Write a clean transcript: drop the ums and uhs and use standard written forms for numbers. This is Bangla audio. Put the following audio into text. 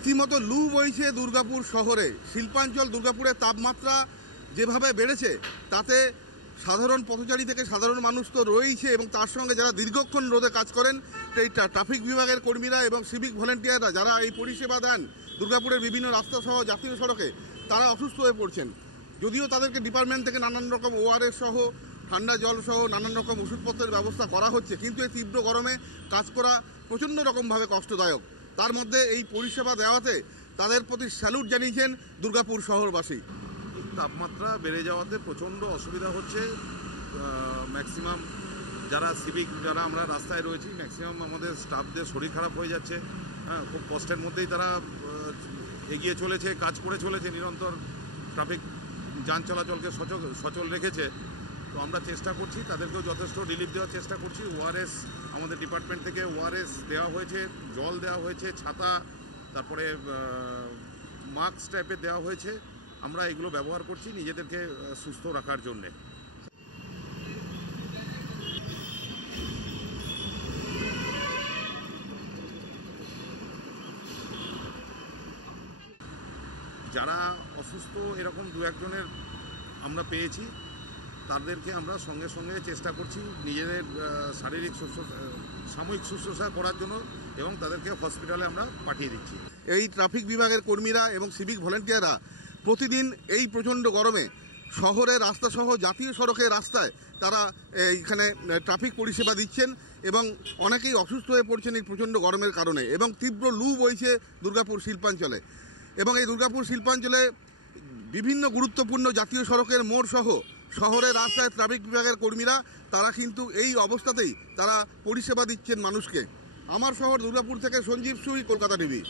রীতিমতো লু বইছে দুর্গাপুর শহরে। শিল্পাঞ্চল দুর্গাপুরের তাপমাত্রা যেভাবে বেড়েছে তাতে সাধারণ পথচারী থেকে সাধারণ মানুষ তো রয়েছে, এবং তার সঙ্গে যারা দীর্ঘক্ষণ রোদে কাজ করেন সেই ট্রাফিক বিভাগের কর্মীরা এবং সিভিক ভলেন্টিয়াররা যারা এই পরিষেবা দেন দুর্গাপুরের বিভিন্ন রাস্তা সহ জাতীয় সড়কে, তারা অসুস্থ হয়ে পড়ছেন। যদিও তাদেরকে ডিপার্টমেন্ট থেকে নানান রকম ওআরএস সহ ঠান্ডা জল সহ নানান রকম ওষুধপত্রের ব্যবস্থা করা হচ্ছে, কিন্তু এই তীব্র গরমে কাজ করা প্রচণ্ড রকমভাবে কষ্টদায়ক। তার মধ্যে এই পরিষেবা দেওয়াতে তাদের প্রতি স্যালুট জানিয়েছেন দুর্গাপুর শহরবাসী। তাপমাত্রা বেড়ে যাওয়াতে প্রচণ্ড অসুবিধা হচ্ছে। ম্যাক্সিমাম যারা সিভিক যারা আমরা রাস্তায় রয়েছি, ম্যাক্সিমাম আমাদের স্টাফদের শরীর খারাপ হয়ে যাচ্ছে। হ্যাঁ, খুব কষ্টের মধ্যেই তারা এগিয়ে চলেছে, কাজ করে চলেছে, নিরন্তর ট্রাফিক যান চলাচলকে সচল রেখেছে। তো আমরা চেষ্টা করছি তাদেরকেও যথেষ্ট রিলিফ দেওয়ার চেষ্টা করছি। ওআরএস আমাদের ডিপার্টমেন্ট থেকে ওআরএস দেওয়া হয়েছে, জল দেওয়া হয়েছে, ছাতা, তারপরে মাস্ক টাইপের দেওয়া হয়েছে। আমরা এগুলো ব্যবহার করছি নিজেদেরকে সুস্থ রাখার জন্যে। যারা অসুস্থ এরকম দু একজনের আমরা পেয়েছি, তাদেরকে আমরা সঙ্গে সঙ্গে চেষ্টা করছি নিজেদের শারীরিক সাময়িক শুশ্রূষা করার জন্য, এবং তাদেরকে হসপিটালে আমরা পাঠিয়ে দিচ্ছি। এই ট্রাফিক বিভাগের কর্মীরা এবং সিভিক ভলেন্টিয়াররা প্রতিদিন এই প্রচণ্ড গরমে শহরের রাস্তাসহ জাতীয় সড়কের রাস্তায় তারা এইখানে ট্রাফিক পরিষেবা দিচ্ছেন, এবং অনেকেই অসুস্থ হয়ে পড়ছেন এই প্রচণ্ড গরমের কারণে। এবং তীব্র লু বইছে দুর্গাপুর শিল্পাঞ্চলে, এবং এই দুর্গাপুর শিল্পাঞ্চলে বিভিন্ন গুরুত্বপূর্ণ জাতীয় সড়কের মোড় সহ শহরের রাস্তায় ট্রাফিক বিভাগের কর্মীরা তারা কিন্তু এই অবস্থাতেই তারা পরিষেবা দিচ্ছেন মানুষকে। আমার শহর দুর্গাপুর থেকে সঞ্জীব সুই, কলকাতা টিভি।